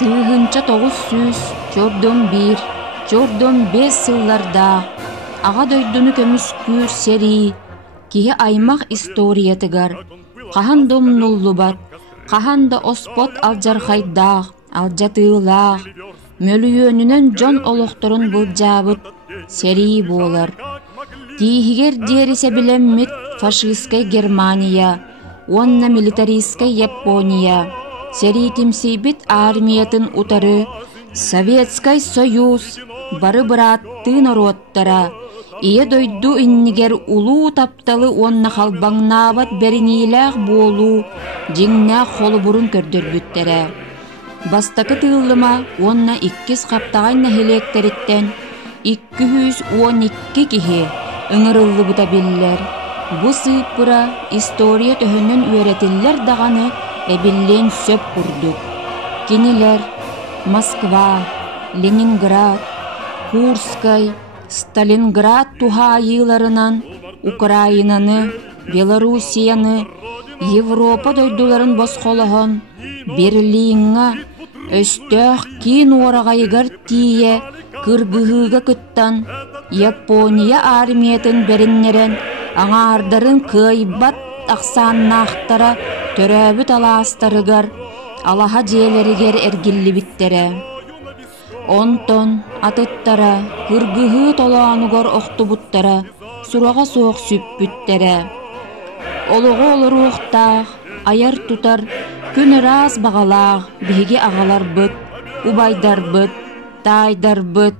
Тыгынча 900, жордон 1, жордон 5 сылларда, аға дойдуну көмүскүр сери, киһи аймақ историятыгар, қахан домнуллубат, қахан да оспот алжархайдаах, алжатыылаах, мөлүйөнүнөн жон олохторун былжаабыт сери болар. Тиихигер диэрисе билеммит фашистскай Германия, онна милитаристскай Япония, сери тимсийбит армиятын утары, Советскай Союз, бары быраттыы народтара, ие дойду иннигер улуу тапталы онна халбаңнаабат беринилээх буолуу, жиңнээх холубурун көрдөрбүттерэ. Бастакы тыыллыма онна 2 каптаган нахилектериттен 212 киһи ыңырыллыбыта биллер. Бу сыыппыра история төһөннөн үөретиллер даганы эбиллен сөп курдук. Кинилер Москва, Ленинград, Курскай, Сталинград тухайыларынан Украинаны, Белоруссияны, Европа дойдуларын босхолохон, Берлинга, өстөөх кин уорагайгар тие, кыргыһыга кыттан, Япония армиятын бериннерен, аңаардарын кыйбат аксааннаахтара төрөбүт алаастарыгар, алаха жээлеригер эргиллибиттере. Онтон атыттара, кыргыһыы толоонугар охтубуттара, сурага соох сүппүттере. Олого олоруухтаах, аяр тутар, күн ыраас багалаах, биһиги агаларбыт, убайдарбыт, тайдарбыт,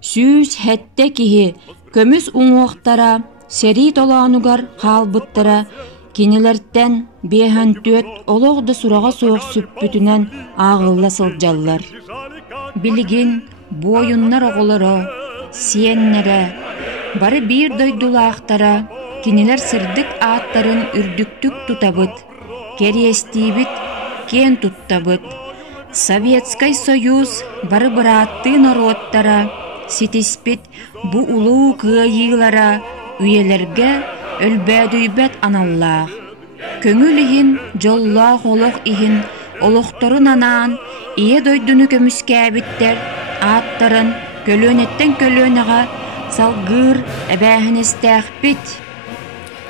сүүс хэтте киһи, көмүс уҥуохтара, сери толоонугар хаалбыттара, кинилерттен биэһэн-түөт олоҕда сурага соох сүппүтүнэн аагылла сылдьаллар. Билигин буойуннар оҕолоро, сиэннере, бары биир дойдулаахтара, кинилер сырдык ааттарын үрдүктүк тутабыт, кериэстиибит кен туттабыт. Советскай Союз бары бырааттыы народтара, ситиспит бу улуу кыайыылара үйелерге өлбөөдүйбэт аналлаах. Көңүл иһин жоллоох олох иһин олохторун анаан ие дойдуну көмүскээбиттер ааттарын көлөөнеттен көлөөнага салгыыр эбээһинестээхпит.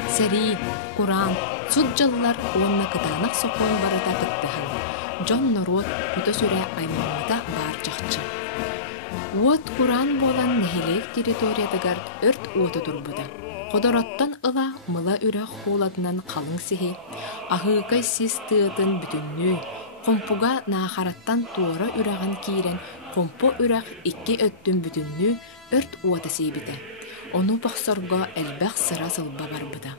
Сери, Куран, суджаллар уонна кытаанах сокуон барыта кыттыхан. Жон народ кута сүрэ аймаңыта бар жакчы. Уот Куран болан нехилек территориядыгар өрт уота турбуда. Ходороттан ыла мыла үрэх хуладынан қалың сихи, ахыыкай сис тыатын бүтүннүү, компуга наахараттан туора үраган киирен компу үрэх 2 өттүн бүтүннүү өрт уота сиибите. Ону бахсорго элбэх сыра сылба барбыда.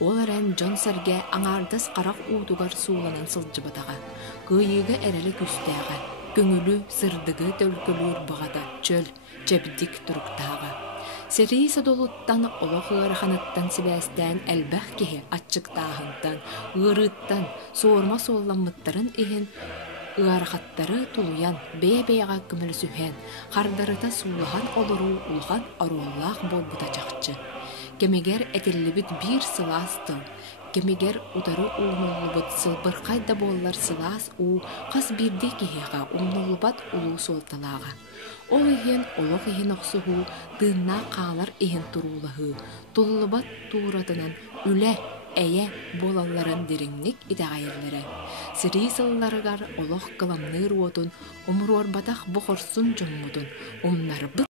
Ол эрен жон серге аңардас қарақ уутугар сууланан сылжыбытаға, кыйыга эрели күстээға, көңүлү сырдыгы төлкөлүүр бағада чөл, чебдик туруктааға. Сери садолуттан олох ыраханыттан сибээстään элбэх киһи аччыктааһынтан, ырыттан, соорма солламмыттарын иһин ырахаттары тулуян, бээ-бээға көмөлсүһэн, хардарыта суулахан олоруу улахан оруоллаах болбута чахчы. Кемигер этиллибит бир сылаас тыл, кемигер утары уумнуллубут сылбырхайда боллар сылаас уу кас бирди киһиға уумнуллубат улуу суолталаага. Ол иһин олох иһин охсуһуу тыынна каалар иһин туруулаһыы, туллубат тууратынан үлэ эйэ болалларын дириңник итэҕайыллары. Сирии сылларыгар олох кыламныы руотун, умуруорбатах бохорсун дьоммутун, умнарбыт